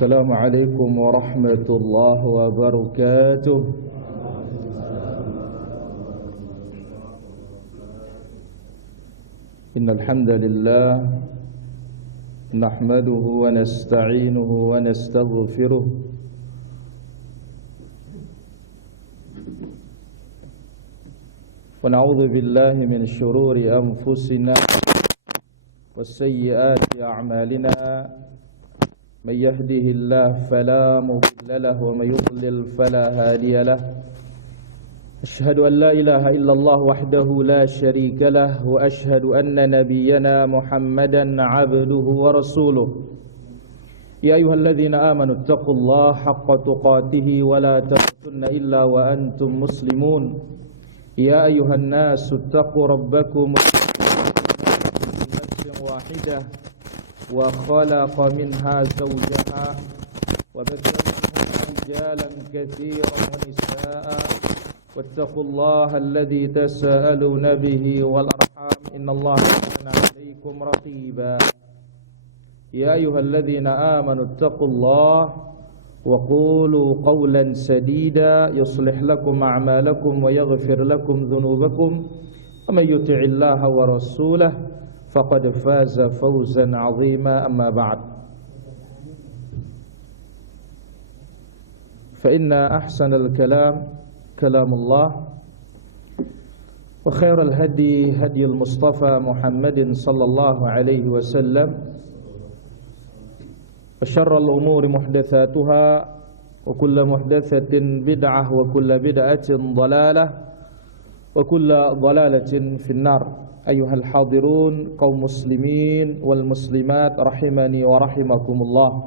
Assalamualaikum warahmatullahi wabarakatuh. Innal hamdalillah nahmaduhu wa nasta'inuhu wa nastaghfiruh wa na'udzu billahi min shururi anfusina wa sayyiati a'malina. من يهده الله فلا مضل له ومن يضلل فلا هادي له أشهد أن لا إله إلا الله وحده لا شريك له وأشهد أن نبينا محمدا عبده ورسوله يا أيها الذين آمنوا اتقوا الله حق تقاته ولا تموتن إلا وأنتم مسلمون يا أيها الناس اتقوا ربكم نفس واحدة وخلق منها زوجها وبث منها رجالا كثيرا ونساء واتقوا الله الذي تساءلون به والأرحام إن الله كان عليكم رقيبا يا أيها الذين آمنوا اتقوا الله وقولوا قولا سديدا يصلح لكم أعمالكم ويغفر لكم ذنوبكم ومن يطع الله ورسوله فقد فاز فوزا عظيما أما بعد فإن أحسن الكلام كلام الله وخير الهدي هدي المصطفى محمد صلى الله عليه وسلم وشر الأمور محدثاتها وكل محدثة بدعة وكل بدعة ضلالة وكل ضلالة في النار. Ayuhal hadirun kaum muslimin wal muslimat rahimani wa rahimakumullah.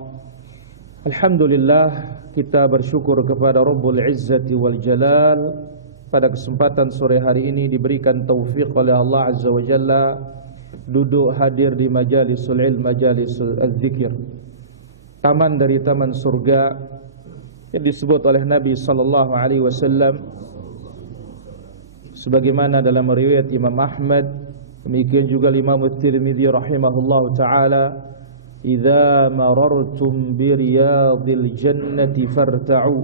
Alhamdulillah, kita bersyukur kepada Rabbul Izzati wal Jalal. Pada kesempatan sore hari ini diberikan taufik oleh Allah Azza wa Jalla duduk hadir di majalisul ilm, majalisul az-zikir, taman dari taman surga yang disebut oleh Nabi sallallahu alaihi wasallam sebagaimana dalam riwayat Imam Ahmad, demikian juga Imam Tirmidzi rahimahullahu taala, idza marartum bi riyadil jannati farta'u,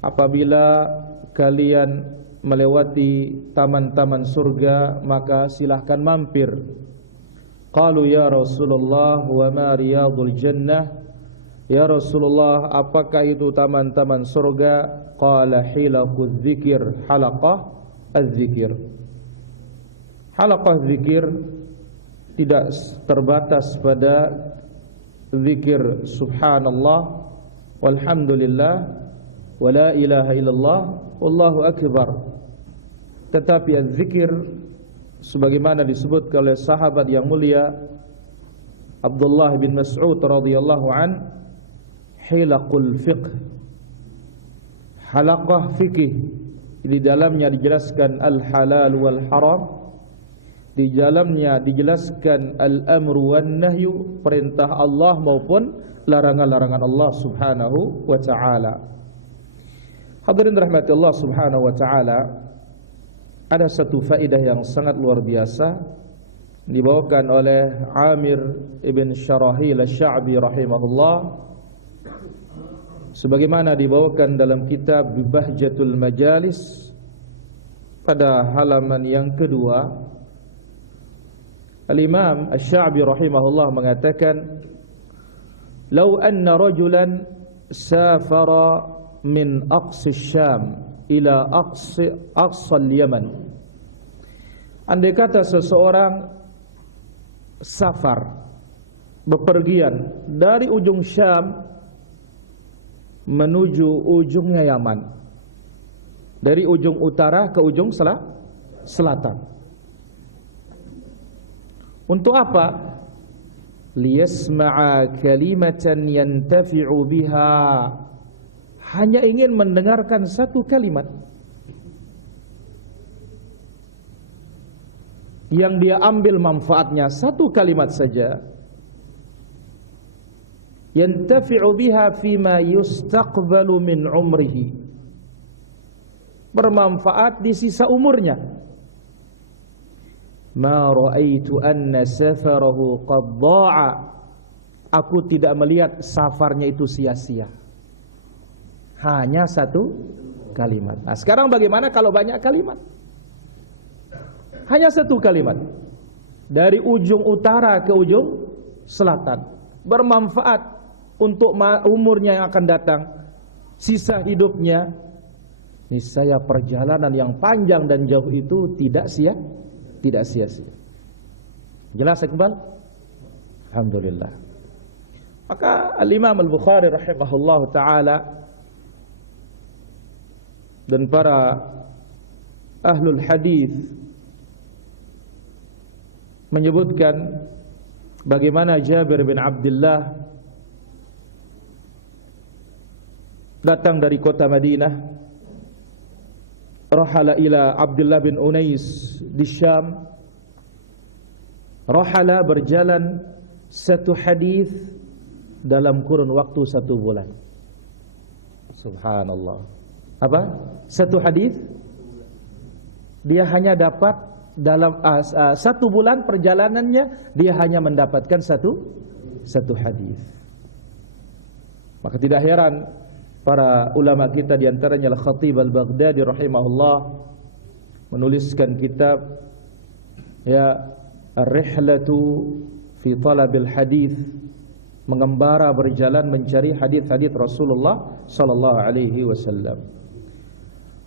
apabila kalian melewati taman-taman surga maka silahkan mampir. Qalu ya Rasulullah wa ma riyadul jannah, ya Rasulullah apakah itu taman-taman surga? Qala hilaqudz dzikir, halaqah az-zikir. Halaqah zikir tidak terbatas pada zikir subhanallah walhamdulillah wa la ilaha illallah wallahu akbar, tetapi az-zikir sebagaimana disebutkan oleh sahabat yang mulia Abdullah bin Mas'ud radhiyallahu an, hilaqul fiqh, halaqah fikih. Di dalamnya dijelaskan al-halal wal haram, di dalamnya dijelaskan al-amru wan nahyu, perintah Allah maupun larangan-larangan Allah subhanahu wa ta'ala. Hadirin rahmati Allah subhanahu wa ta'ala, ada satu faedah yang sangat luar biasa dibawakan oleh Amir ibn Syarahil Asy-Sya'bi rahimahullah, sebagaimana dibawakan dalam kitab Bahjatul Majalis pada halaman yang kedua. Al-Imam Asy-Sya'bi rahimahullah mengatakan, "Lau anna rajulan safara min aqsi Syam ila aqsi al-Yaman." Andai kata seseorang safar, bepergian dari ujung Syam menuju ujungnya Yaman, dari ujung utara ke ujung selatan. Untuk apa? Liyasma'a kalimatan yantafi'u biha, hanya ingin mendengarkan satu kalimat yang dia ambil manfaatnya, satu kalimat saja. Yantafi'u biha fima yustaqbalu min umrihi, bermanfaat di sisa umurnya. Ma ra'aitu anna safarahu qad dha'a aku tidak melihat safarnya itu sia-sia. Hanya satu kalimat. Nah, sekarang bagaimana kalau banyak kalimat? Hanya satu kalimat. Dari ujung utara ke ujung selatan. Bermanfaat untuk umurnya yang akan datang. Sisa hidupnya. Niscaya perjalanan yang panjang dan jauh itu tidak sia-sia. Jelas Iqbal? Alhamdulillah. Maka Al-Imam Al-Bukhari rahimahullah ta'ala dan para ahlul hadis menyebutkan bagaimana Jabir bin Abdullah datang dari kota Madinah, rahala ila Abdullah bin Unais di Syam, rahala berjalan satu hadis dalam kurun waktu 1 bulan. Subhanallah. Apa? Satu hadis dia hanya dapat dalam 1 bulan perjalanannya dia hanya mendapatkan satu hadis. Maka tidak heran para ulama kita di antaranya Al-Khatib Al-Baghdadi rahimahullah menuliskan kitab ya Ar-Rihlatu fi Talabil Hadis, mengembara berjalan mencari hadis-hadis Rasulullah sallallahu alaihi wasallam.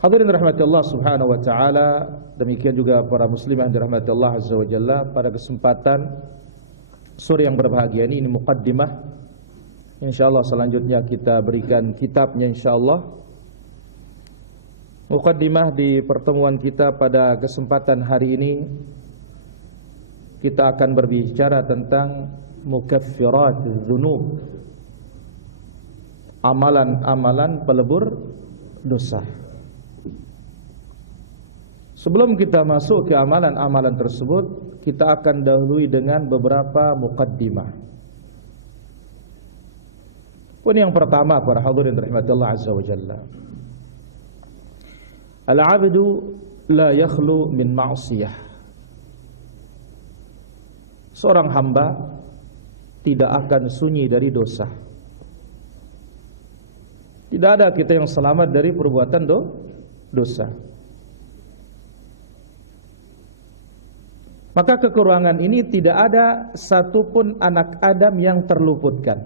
Hadirin rahmati Allah subhanahu wa ta'ala, demikian juga para muslimah yang dirahmati Allah azza wa jalla. Pada kesempatan sore yang berbahagia ini muqaddimah. InsyaAllah selanjutnya kita berikan kitabnya insyaAllah. Muqaddimah di pertemuan kita pada kesempatan hari ini, kita akan berbicara tentang mukaffirat dzunub, amalan-amalan pelebur dosa. Sebelum kita masuk ke amalan-amalan tersebut, kita akan dahului dengan beberapa muqaddimah. Pun yang pertama para hadirin rahimatillah azza wa jalla, al-'abdu la yakhlu min ma'siyah. Seorang hamba tidak akan sunyi dari dosa. Tidak ada kita yang selamat dari perbuatan dosa. Maka kekurangan ini tidak ada satupun anak Adam yang terluputkan.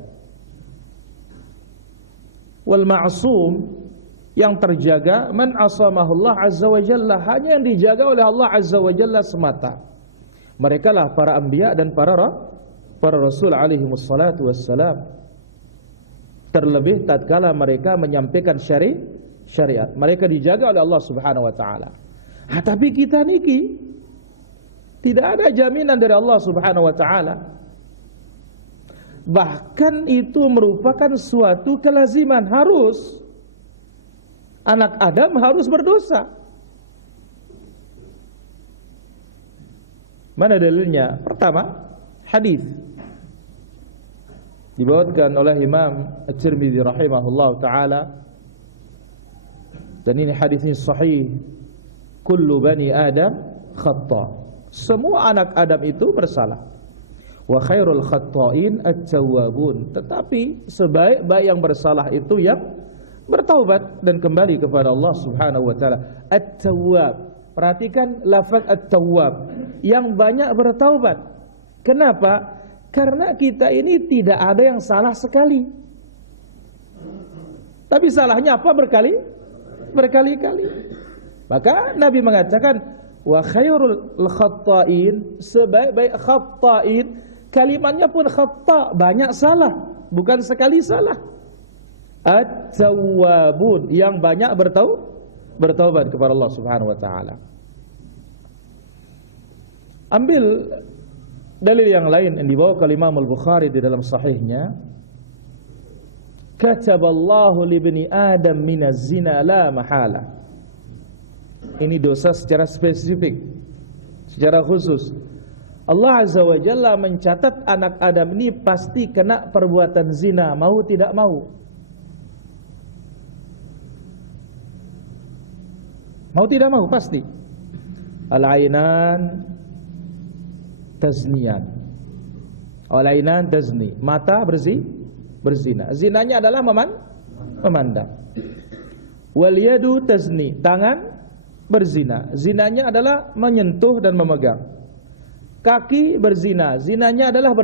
Wal ma'sum, yang terjaga, man asamahullah azza wa jalla, hanya yang dijaga oleh Allah azza wa jalla semata. Mereka lah para anbiya dan para rasul alaihi wassalatu wassalam. Terlebih tatkala mereka menyampaikan syariat, mereka dijaga oleh Allah subhanahu wa ta'ala. Tapi kita niki tidak ada jaminan dari Allah subhanahu wa ta'ala. Bahkan itu merupakan suatu kelaziman. Harus anak Adam harus berdosa. Mana dalilnya? Pertama, hadis dibawakan oleh Imam At-Tirmidzi rahimahullah ta'ala, dan ini hadisnya sahih. Kullu bani Adam khata', semua anak Adam itu bersalah. Wa khairul khatta'in at-tawwabun, tetapi sebaik-baik yang bersalah itu yang bertaubat dan kembali kepada Allah subhanahu wa ta'ala. At-tawwab, perhatikan lafaz at-tawwab, yang banyak bertaubat. Kenapa? Karena kita ini tidak ada yang salah sekali, tapi salahnya apa? Berkali-kali. Maka Nabi mengatakan wa khairul khatta'in, sebaik-baik khatta'in, kalimatnya pun khata', banyak salah, bukan sekali salah. At-tawwabun, yang banyak bertaubat kepada Allah subhanahu wa ta'ala. Ambil dalil yang lain yang dibawa oleh Imam Al-Bukhari di dalam sahihnya. Kataballahu li ibni Adam minaz zina la mahala. Ini dosa secara spesifik, secara khusus. Allah azza wa jalla mencatat anak Adam ini pasti kena perbuatan zina, mau tidak mau. Mau tidak mau pasti. Al-ainan tazniyan. Al-ainan tazni, mata berzina. Zinanya adalah memandang. Wal yadu tazni, tangan berzina. Zinanya adalah menyentuh dan memegang. Kaki berzina, zinanya adalah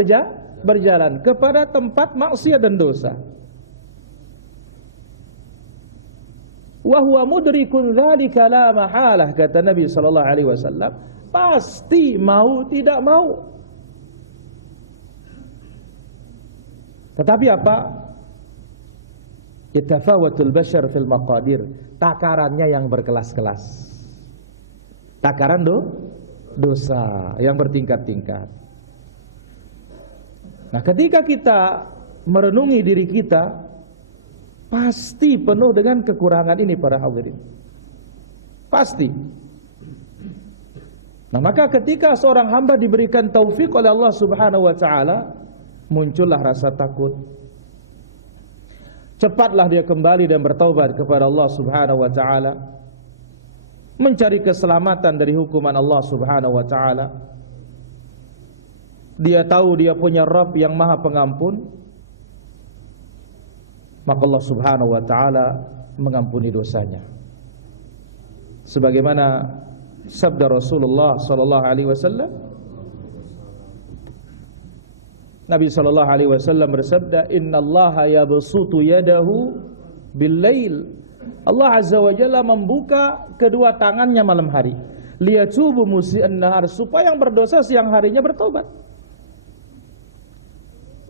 berjalan kepada tempat maksiat dan dosa. Wa huwa mudrikun dzalika la mahalah, kata Nabi sallallahu alaihi wasallam, pasti mau tidak mau. Tetapi apa? Yatafawatul bashar fil maqadir, takarannya yang berkelas-kelas. Takaran dosa yang bertingkat-tingkat. Nah, ketika kita merenungi diri kita, pasti penuh dengan kekurangan ini para hadirin. Pasti. Nah, maka ketika seorang hamba diberikan taufik oleh Allah Subhanahu wa taala, muncullah rasa takut. Cepatlah dia kembali dan bertaubat kepada Allah Subhanahu wa taala, mencari keselamatan dari hukuman Allah Subhanahu wa taala. Dia tahu dia punya Rabb yang Maha Pengampun, maka Allah Subhanahu wa taala mengampuni dosanya. Sebagaimana sabda Rasulullah sallallahu alaihi wasallam, Nabi sallallahu alaihi wasallam bersabda, "Innallaha yabsutu yadahu bil-lail." Allah Azza wa Jalla membuka kedua tangannya malam hari, liyatubu musii'an nahar, supaya yang berdosa siang harinya bertobat.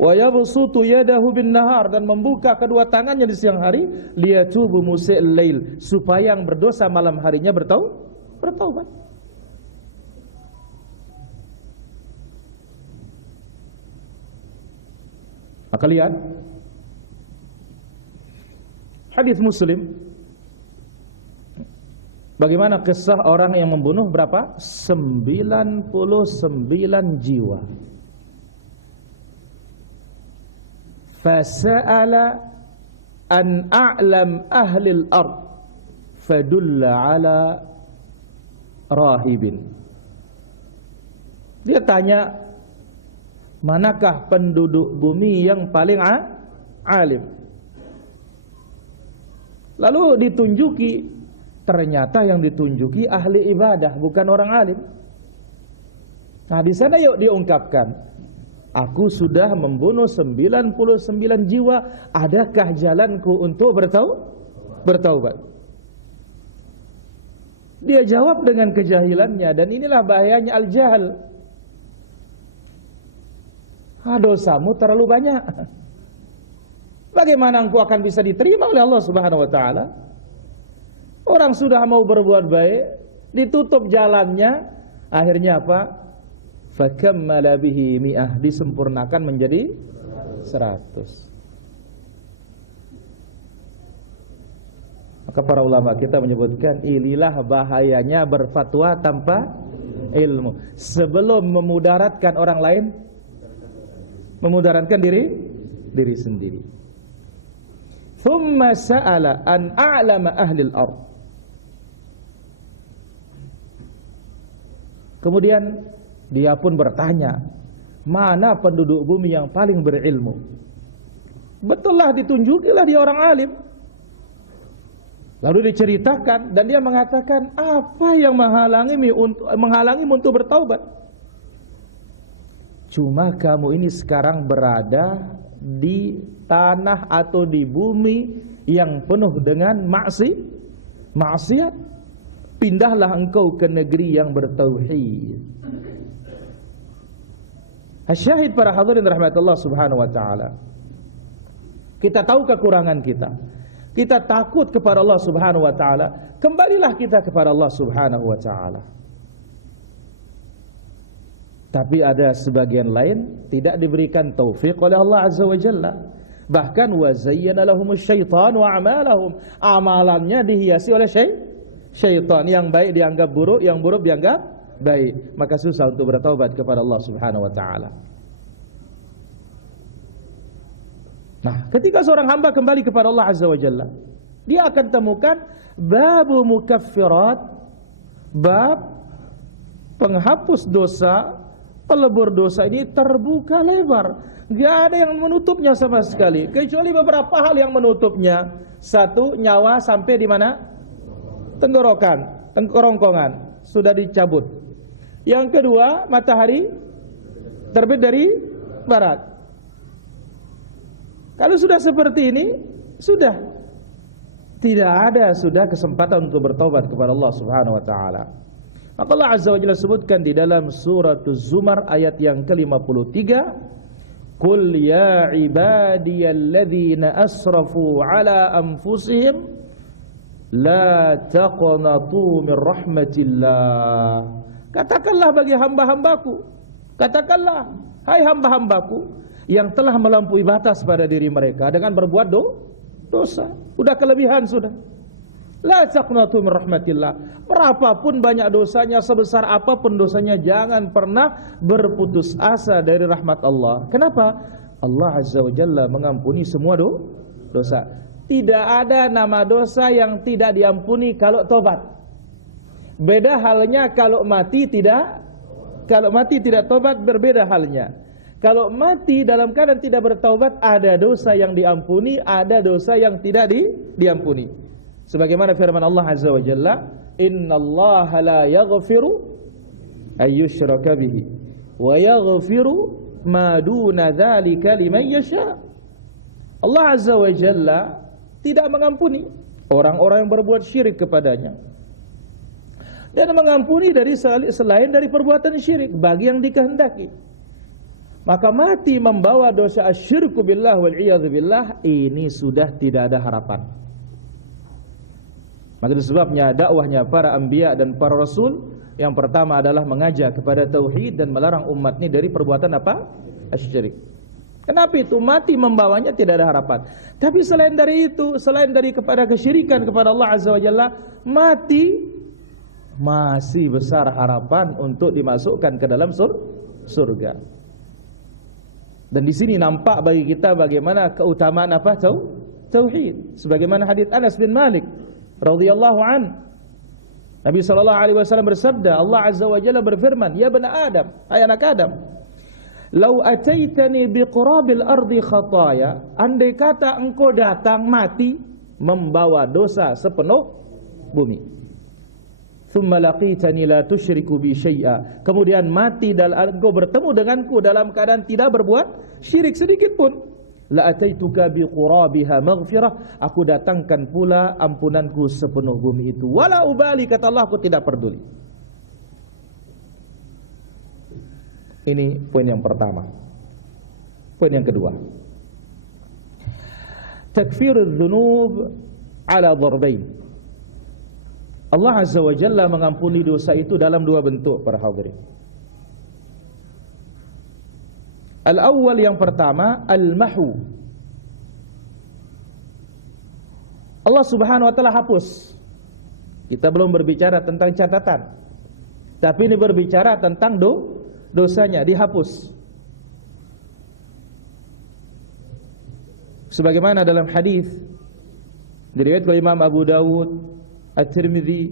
Wa yabsutu yadahu bin-nahar, dan membuka kedua tangannya di siang hari, liyatubu musii'al lail, supaya yang berdosa malam harinya bertaubat. Maka lihat hadis Muslim, bagaimana kisah orang yang membunuh berapa? 99 jiwa. Fasa'ala an a'lam ahlil ard fadulla ala rahibin. Dia tanya, manakah penduduk bumi yang paling alim? Lalu ditunjuki, ternyata yang ditunjuki ahli ibadah, bukan orang alim. Nah, di sana yuk diungkapkan, aku sudah membunuh 99 jiwa, adakah jalanku untuk bertaubat? Dia jawab dengan kejahilannya, dan inilah bahayanya al-jahal. Dosamu terlalu banyak. Bagaimana engkau akan bisa diterima oleh Allah Subhanahu wa taala? Orang sudah mau berbuat baik, ditutup jalannya, akhirnya apa? Fakammala bihi mi'ah, disempurnakan menjadi 100. Maka para ulama kita menyebutkan, inilah bahayanya berfatwa tanpa ilmu. Sebelum memudaratkan orang lain, memudaratkan diri sendiri. Thumma sa'ala an a'lama ahlil ard. Kemudian dia pun bertanya, mana penduduk bumi yang paling berilmu? Betullah ditunjukilah dia orang alim. Lalu diceritakan, dan dia mengatakan, apa yang menghalangimu untuk bertaubat? Cuma kamu ini sekarang berada di tanah atau di bumi yang penuh dengan maksiat. Pindahlah engkau ke negeri yang bertauhid. Asyahid para hadirin rahmatullah subhanahu wa ta'ala, kita tahu kekurangan kita, kita takut kepada Allah Subhanahu wa taala, kembalilah kita kepada Allah Subhanahu wa taala. Tapi ada sebagian lain tidak diberikan taufik oleh Allah Azza wa Jalla. Bahkan wa zayyana lahumus syaitanu a'malahum, amalannya dihiasi oleh syaitan. Yang baik dianggap buruk, yang buruk dianggap baik. Maka susah untuk bertaubat kepada Allah Subhanahu wa taala. Nah, ketika seorang hamba kembali kepada Allah Azza wa Jalla, dia akan temukan babu mukaffirat, bab penghapus dosa, Pelebur dosa ini terbuka lebar, nggak ada yang menutupnya sama sekali, kecuali beberapa hal yang menutupnya. Satu, nyawa sampai di mana? Tenggorokan, kerongkongan sudah dicabut. Yang kedua, matahari terbit dari barat. Kalau sudah seperti ini, sudah tidak ada sudah kesempatan untuk bertobat kepada Allah Subhanahu wa taala. Maka Allah Azza wa Jalla sebutkan di dalam surat Az-Zumar ayat yang ke-53, "Qul ya ibadiyalladzina asrafu ala anfusihim la taqnatu min rahmatillah." Katakanlah bagi hamba-hambaku, katakanlah, hai hamba-hambaku yang telah melampaui batas pada diri mereka dengan berbuat dosa, sudah kelebihan sudah. La taqnatu min rahmatillah. Berapapun banyak dosanya, sebesar apapun dosanya, jangan pernah berputus asa dari rahmat Allah. Kenapa? Allah Azza wa Jalla mengampuni semua dosa. Tidak ada nama dosa yang tidak diampuni kalau tobat. Beda halnya kalau mati tidak tobat, berbeda halnya. Kalau mati dalam keadaan tidak bertaubat, ada dosa yang diampuni, ada dosa yang tidak diampuni. Sebagaimana firman Allah Azza wa Jalla, "Innallaha la yaghfiru ay yushraka bihi wa yaghfiru ma duna dzalika liman yasha." Allah Azza wa Jalla tidak mengampuni orang-orang yang berbuat syirik kepadanya, dan mengampuni dari selain dari perbuatan syirik bagi yang dikehendaki. Maka mati membawa dosa asyirku billah wal iyadzu billah, ini sudah tidak ada harapan. Maka itu sebabnya dakwahnya para anbiya dan para rasul yang pertama adalah mengajak kepada tauhid dan melarang umat ini dari perbuatan apa? Asyirik. Kenapa itu? Mati membawanya tidak ada harapan. Tapi selain dari itu, selain dari kepada kesyirikan kepada Allah Azza wa Jalla, mati masih besar harapan untuk dimasukkan ke dalam surga. Dan di sini nampak bagi kita bagaimana keutamaan apa? Tauhid. Sebagaimana hadits Anas bin Malik radhiyallahu an, Nabi sallallahu alaihi wasallam bersabda, Allah Azza wa Jalla berfirman, "Ya bani Adam, hai anak Adam, lau ataitani biqurabil ardi khataya." Andai kata engkau datang mati membawa dosa sepenuh bumi. "Tsumma laqitani la tusyriku bi syai'a." Kemudian mati dan engkau bertemu denganku dalam keadaan tidak berbuat syirik sedikit pun. "La ataituka bi qurabiha maghfirah." Aku datangkan pula ampunanku sepenuh bumi itu. "Wala ubali," kata Allah, aku tidak peduli. Ini poin yang pertama. Poin yang kedua, takfirudz dzunub ala dharbain. Allah Azza wa Jalla mengampuni dosa itu dalam dua bentuk, para hadirin. Al-awwal, yang pertama, al-mahu. Allah Subhanahu wa taala hapus. Kita belum berbicara tentang catatan, tapi ini berbicara tentang dosanya dihapus. Sebagaimana dalam hadis diriwayatkan oleh Imam Abu Dawud, At-Tirmidzi,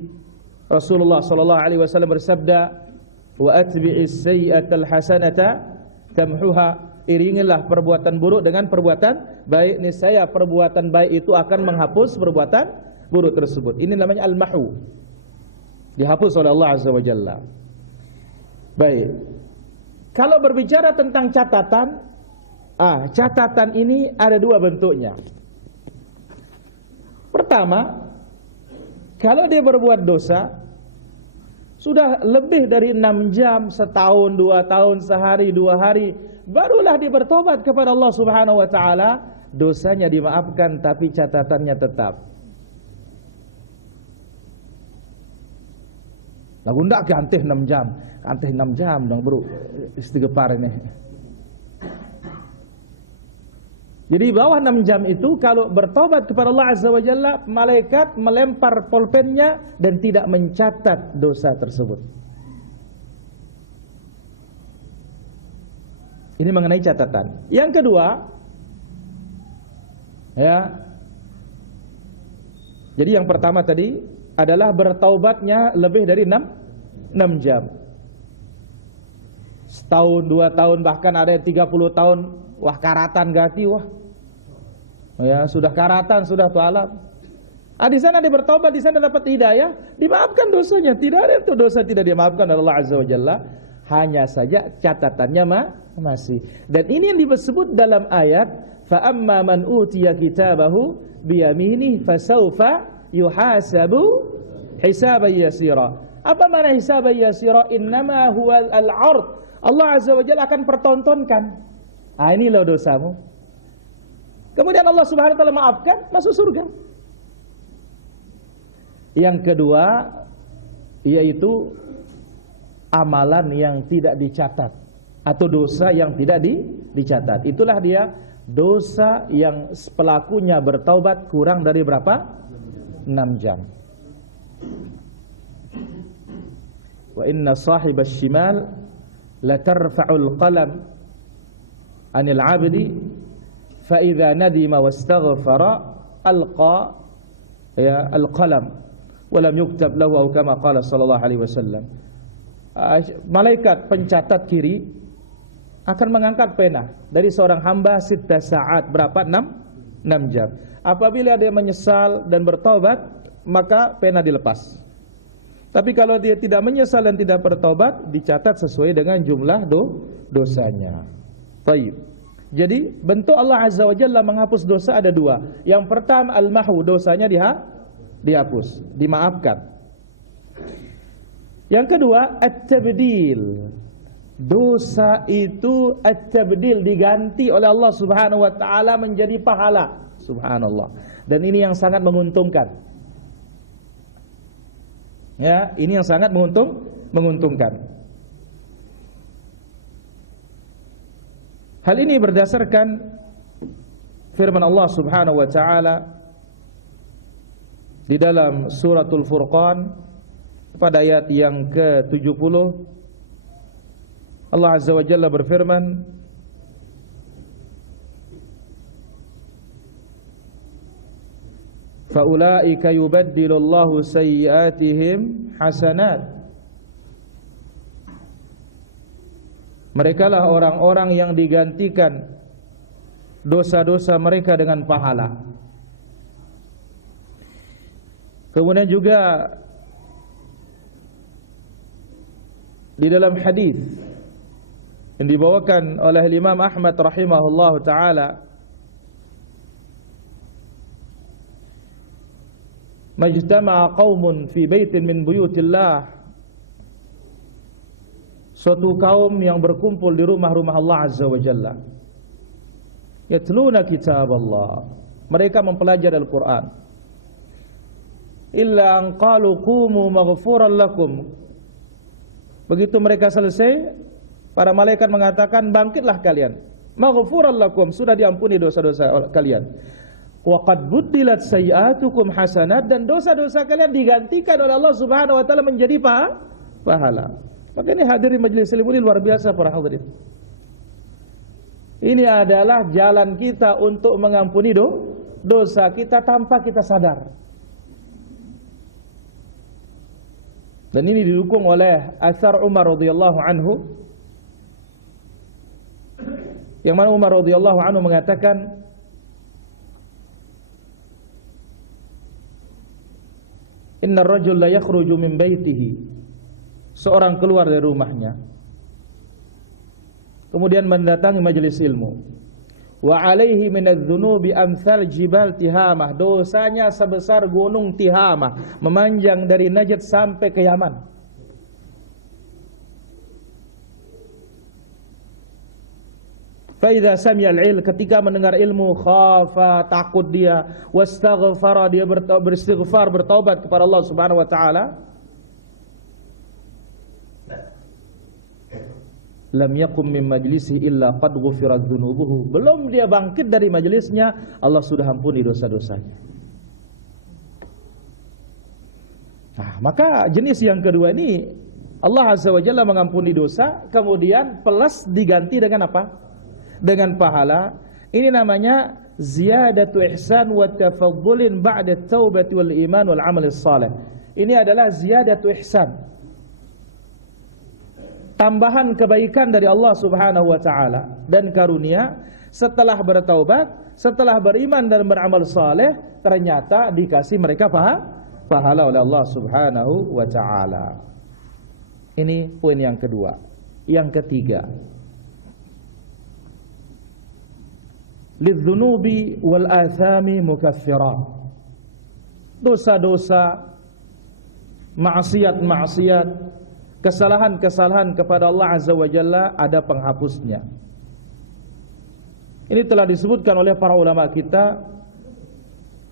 Rasulullah sallallahu alaihi wasallam bersabda, "Wa atbi'is sayyi'atal hasanata tamhuha." Iringilah perbuatan buruk dengan perbuatan baik, niscaya perbuatan baik itu akan menghapus perbuatan buruk tersebut. Ini namanya al-mahu, dihapus oleh Allah Azza wa Jalla. Baik, kalau berbicara tentang catatan, catatan ini ada dua bentuknya. Pertama, kalau dia berbuat dosa sudah lebih dari 6 jam, setahun, 2 tahun, sehari, 2 hari, barulah dia bertobat kepada Allah Subhanahu wa taala, dosanya dimaafkan tapi catatannya tetap. Lagu ndak gantih 6 jam. Gantih 6 jam dong, bro. Istighfar ini. Jadi bawah 6 jam itu kalau bertobat kepada Allah Azza wa Jalla, malaikat melempar pulpennya dan tidak mencatat dosa tersebut. Ini mengenai catatan. Yang kedua, ya. Jadi yang pertama tadi adalah bertaubatnya lebih dari 6 jam. setahun, 2 tahun, bahkan ada yang 30 tahun, wah karatan ganti, wah. Ya, sudah karatan, sudah tuh alam. Di sana dia bertobat, di sana dapat hidayah, dimaafkan dosanya. Tidak ada itu dosa tidak dimaafkan oleh Allah Azza wa Jalla. Hanya saja catatannya masih. Dan ini yang disebut dalam ayat, fa amma man utiya kitabahu biyaminihi fasawfa yuhasabu hisaban yasira. Apa makna hisaban yasira? Innama huwa al-'ard. Allah Azza wa Jalla akan pertontonkan. Ini loh dosamu. Kemudian Allah Subhanahu wa taala maafkan, masuk surga. Yang kedua yaitu amalan yang tidak dicatat atau dosa yang tidak dicatat. Itulah dia dosa yang pelakunya bertaubat kurang dari berapa? 6 jam. Wa inna sahibasy shimal la tarfa'ul qalam 'anil 'abdi fa idza nadima wastaghfara alqa ya al-qalam walam yuktab lahu aw kama qala sallallahu alaihi wasallam. Malaikat pencatat kiri akan mengangkat pena dari seorang hamba 6 saat. Berapa? 6 jam. Apabila dia menyesal dan bertobat, maka pena dilepas. Tapi kalau dia tidak menyesal dan tidak bertobat, dicatat sesuai dengan jumlah dosanya. Baik. Jadi bentuk Allah Azza wa Jalla menghapus dosa ada 2. Yang pertama al-mahwu, dosanya dihapus, dimaafkan. Yang kedua at-tabdil. Dosa itu at-tabdil, diganti oleh Allah Subhanahu wa taala menjadi pahala. Subhanallah. Dan ini yang sangat menguntungkan. Ya, ini yang sangat menguntungkan. Hal ini berdasarkan firman Allah Subhanahu wa taala di dalam suratul Furqan pada ayat yang ke-70. Allah Azza wa Jalla berfirman, faulaika yubaddilullahu sayyiatihim hasanat. Mereka lah orang-orang yang digantikan dosa-dosa mereka dengan pahala. Kemudian juga di dalam hadis yang dibawakan oleh Imam Ahmad rahimahullah taala, majtama'a qaumun fi baitin min buyutillah, suatu kaum yang berkumpul di rumah-rumah Allah Azza wa Jalla, yatluna kitab Allah, mereka mempelajari Al-Quran, illa an qalu qumu maghfuran lakum. Begitu mereka selesai, para malaikat mengatakan, bangkitlah kalian, maghfuran lakum, sudah diampuni dosa-dosa kalian. Wa qad buddilat sayyi'atukum hasanat, dan dosa-dosa kalian digantikan oleh Allah Subhanahu wa taala menjadi pahala. Maka ini hadirin majelis ilmu ini luar biasa para hadirin. Ini adalah jalan kita untuk mengampuni dosa kita tanpa kita sadar. Dan ini didukung oleh athar Umar radhiyallahu anhu, yang mana Umar radhiyallahu anhu mengatakan, innar rajul la yakhruju min baitihi, seorang keluar dari rumahnya kemudian mendatangi majelis ilmu, wa alaihi minadz-dzunubi amsal jibal Tihamah, dosanya sebesar gunung Tihamah, memanjang dari Najd sampai ke Yaman. Fa idza sami'al ilm, ketika mendengar ilmu, khafa, takut dia, wastaghfara, dia beristighfar, bertaubat kepada Allah Subhanahu wa taala, lam yakum min majlisi illa qad ghufirat dzunubuhu, belum dia bangkit dari majelisnya, Allah sudah ampuni dosa-dosanya. Nah, maka jenis yang kedua ini Allah Azza wa Jalla mengampuni dosa, kemudian plus diganti dengan apa? Dengan pahala. Ini namanya ziyadatu ihsan wa tafaddulin ba'da at-taubati wal iman wal amal salih. Ini adalah ziyadatu ihsan, tambahan kebaikan dari Allah Subhanahu wa taala dan karunia setelah bertaubat, setelah beriman dan beramal saleh, ternyata dikasih mereka pahala oleh Allah Subhanahu wa taala. Ini poin yang kedua. Yang ketiga, lidzunubi wal athami mukaffirat. Dosa-dosa, maksiat-maksiat, kesalahan-kesalahan kepada Allah Azza wa Jalla ada penghapusnya. Ini telah disebutkan oleh para ulama kita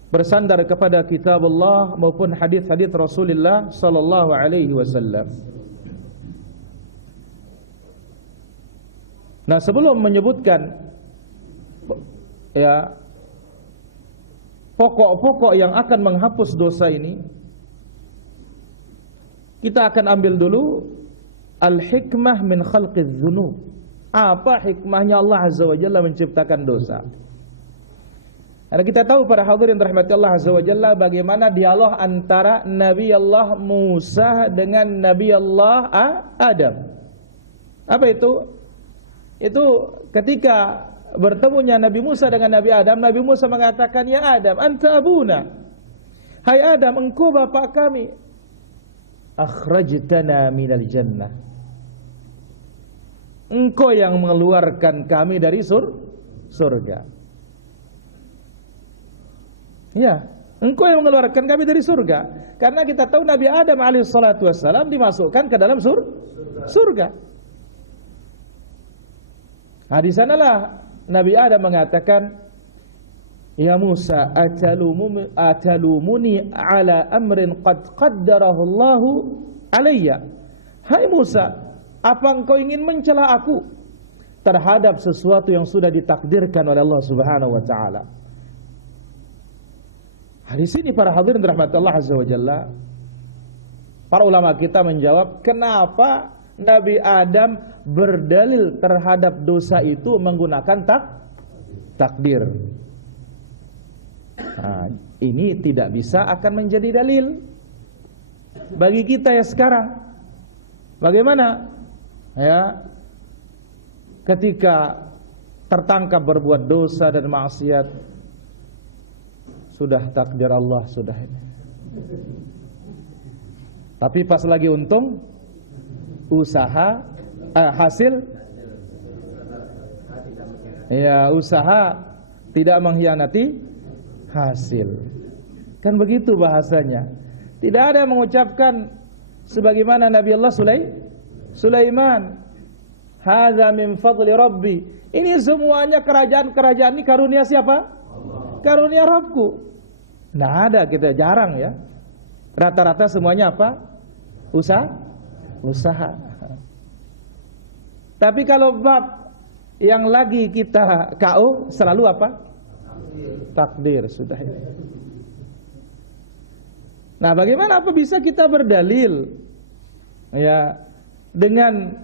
bersandar kepada kitab Allah maupun hadis-hadis Rasulullah sallallahu alaihi wasallam. Nah, sebelum menyebutkan ya pokok-pokok yang akan menghapus dosa ini, kita akan ambil dulu al-hikmah min khalqiz dzunub. Apa hikmahnya Allah Azza wa Jalla menciptakan dosa? Karena kita tahu para hadirin rahmati Allah Azza wa Jalla bagaimana dialog antara Nabi Allah Musa dengan Nabi Allah Adam. Apa itu? Itu ketika bertemunya Nabi Musa dengan Nabi Adam, Nabi Musa mengatakan, "Ya Adam, anta abuna." Hai Adam, engkau bapak kami. Akhrajtana minal jannah. Engkau yang mengeluarkan kami dari surga. Ya, engkau yang mengeluarkan kami dari surga. Karena kita tahu Nabi Adam alaihissalatu wassalam dimasukkan ke dalam surga. Nah, di sanalah Nabi Adam mengatakan, "Ya Musa, atalumuni ala amrin qad qaddarahu Allahu alayya." Hai Musa, apa engkau ingin mencela aku terhadap sesuatu yang sudah ditakdirkan oleh Allah Subhanahu wa taala? Di sini para hadirin rahmat Allah Azza wa Jalla, para ulama kita menjawab, kenapa Nabi Adam berdalil terhadap dosa itu menggunakan takdir. Nah, ini tidak bisa akan menjadi dalil bagi kita ya sekarang. Bagaimana? Ya, ketika tertangkap berbuat dosa dan maksiat, sudah takdir Allah sudah ini. Tapi pas lagi untung, usaha hasil, ya usaha tidak mengkhianati hasil. Kan begitu bahasanya. Tidak ada yang mengucapkan sebagaimana Nabi Allah Sulaiman, "Hadza min fadli Rabbi." Ini semuanya kerajaan-kerajaan ini karunia siapa? Allah. Karunia Rabbku. Nah, ada kita jarang ya. Rata-rata semuanya apa? Usaha. Tapi kalau bab yang lagi kita KO selalu apa? Takdir sudah ini. Nah, bagaimana apa bisa kita berdalil ya dengan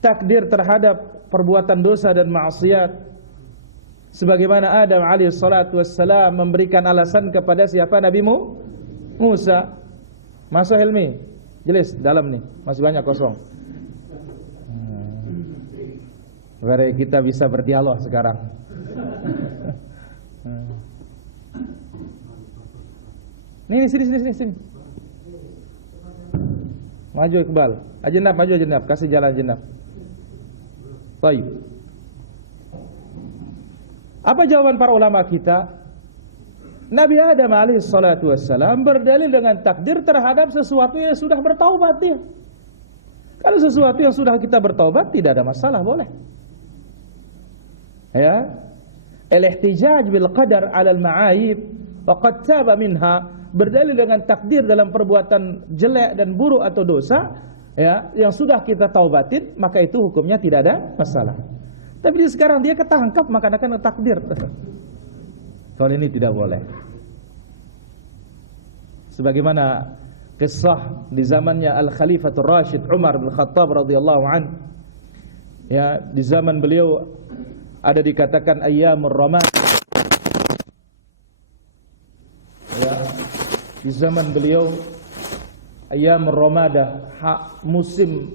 takdir terhadap perbuatan dosa dan maksiat sebagaimana Adam alaihissalatu wassalam memberikan alasan kepada siapa? Nabi Musa. Masuk Helmi, jelas dalam nih masih banyak kosong. Mari kita bisa berdialog sekarang. Nih sini. Maju Iqbal. Maju ajenab, kasih jalan ajenab. Baik. Apa jawaban para ulama kita? Nabi Adam alaihissalatu wassalam berdalil dengan takdir terhadap sesuatu yang sudah bertaubat dia. Kalau sesuatu yang sudah kita bertaubat tidak ada masalah, boleh. Ya. Al-ihtijaj bil qadar 'ala al-ma'ayib wa qad taba minha, berdalil dengan takdir dalam perbuatan jelek dan buruk atau dosa ya yang sudah kita taubatin, maka itu hukumnya tidak ada masalah. Tapi sekarang dia ketangkap maka akan takdir. Kalau ini tidak boleh. Sebagaimana kisah di zamannya Al-Khalifatul Rashid Umar bin Khattab radhiyallahu an. Ya, di zaman beliau ada dikatakan ayyamur ramad. Ya, di zaman beliau ayyamur ramadah, musim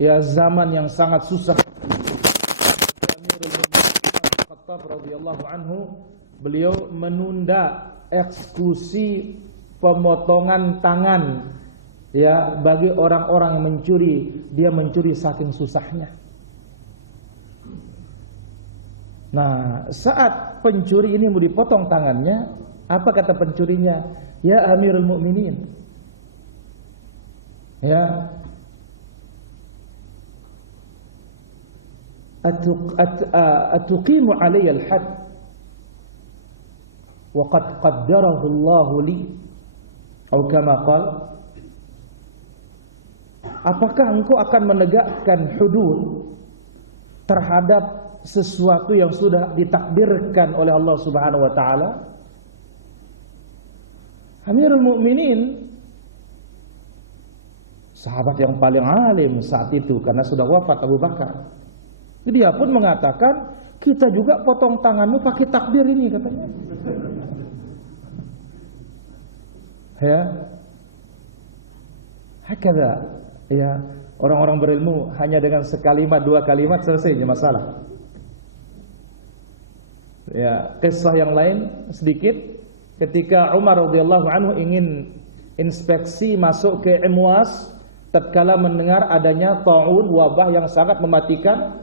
ya zaman yang sangat susah. Amirul Mukminin Khattab radhiyallahu anhu, beliau menunda eksekusi pemotongan tangan ya bagi orang-orang yang mencuri. Dia mencuri saking susahnya. Nah, saat pencuri ini mau dipotong tangannya, apa kata pencurinya? Ya Amirul Mukminin, ya, atuqimu alayya al-had wa qad qaddarahu Allah li, atau kama qala, apakah engkau akan menegakkan hudud terhadap sesuatu yang sudah ditakdirkan oleh Allah Subhanahu wa taala? Amirul Mukminin, sahabat yang paling alim saat itu karena sudah wafat Abu Bakar, dia pun mengatakan, kita juga potong tanganmu pakai takdir ini, katanya. Ya, hakada, ya, orang-orang berilmu hanya dengan sekalimat dua kalimat selesainya masalah. Ya, kisah yang lain sedikit, ketika Umar radhiyallahu anhu ingin inspeksi masuk ke Imwas tatkala mendengar adanya taun, wabah yang sangat mematikan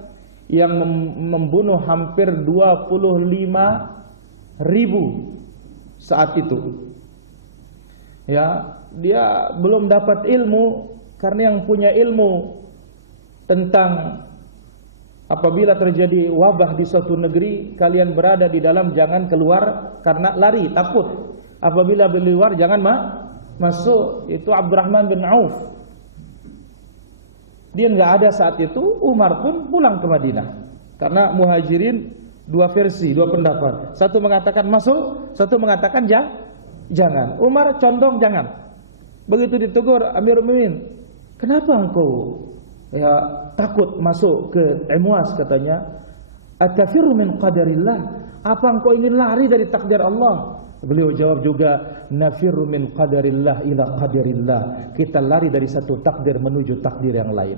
yang membunuh hampir 25.000 saat itu. Ya, dia belum dapat ilmu, karena yang punya ilmu tentang apabila terjadi wabah di suatu negeri, kalian berada di dalam, jangan keluar karena lari, takut. Apabila di luar jangan masuk. Itu Abdurrahman bin Auf. Dia enggak ada saat itu. Umar pun pulang ke Madinah. Karena Muhajirin dua versi, dua pendapat. Satu mengatakan masuk, satu mengatakan jangan. Umar condong jangan. Begitu ditegur Amirul Mukminin, kenapa engkau takut masuk ke Imwas, katanya. Atafiru min qadarillah, apa engkau ingin lari dari takdir Allah? Beliau jawab juga, nafiru min qadarillah ila qadarillah, kita lari dari satu takdir menuju takdir yang lain.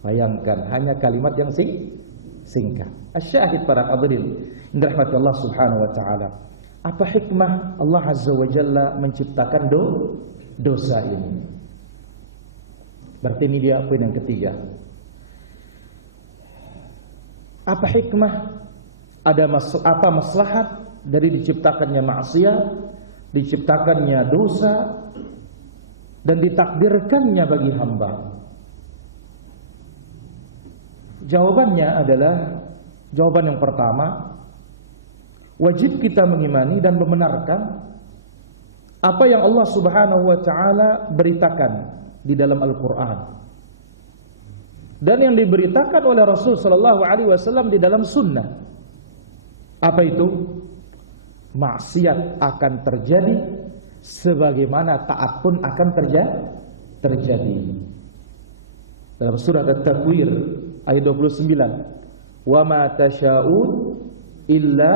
Bayangkan, hanya kalimat yang singkat. Asyahid para hadirin dirahmati Allah Subhanahu wa taala, apa hikmah Allah Azza wa Jalla menciptakan dosa ini? Berarti ini dia poin yang ketiga. Apa hikmah? Apa maslahat dari diciptakannya maksiat, diciptakannya dosa, dan ditakdirkannya bagi hamba? Jawabannya adalah, jawaban yang pertama, wajib kita mengimani dan membenarkan apa yang Allah Subhanahu wa taala beritakan di dalam Al-Quran dan yang diberitakan oleh Rasul sallallahu alaihi wasallam di dalam sunnah. Apa itu? Maksiat akan terjadi sebagaimana taat pun akan terjadi. Dalam surah At-Takwir ayat 29, wa ma tasyaun illa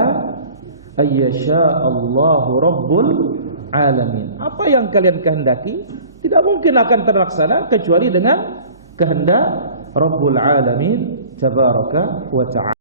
ayyasha Allahu rabbul alamin. Apa yang kalian kehendaki tidak mungkin akan terlaksana kecuali dengan kehendak Rabbul Alamin tabaraka wa ta'ala.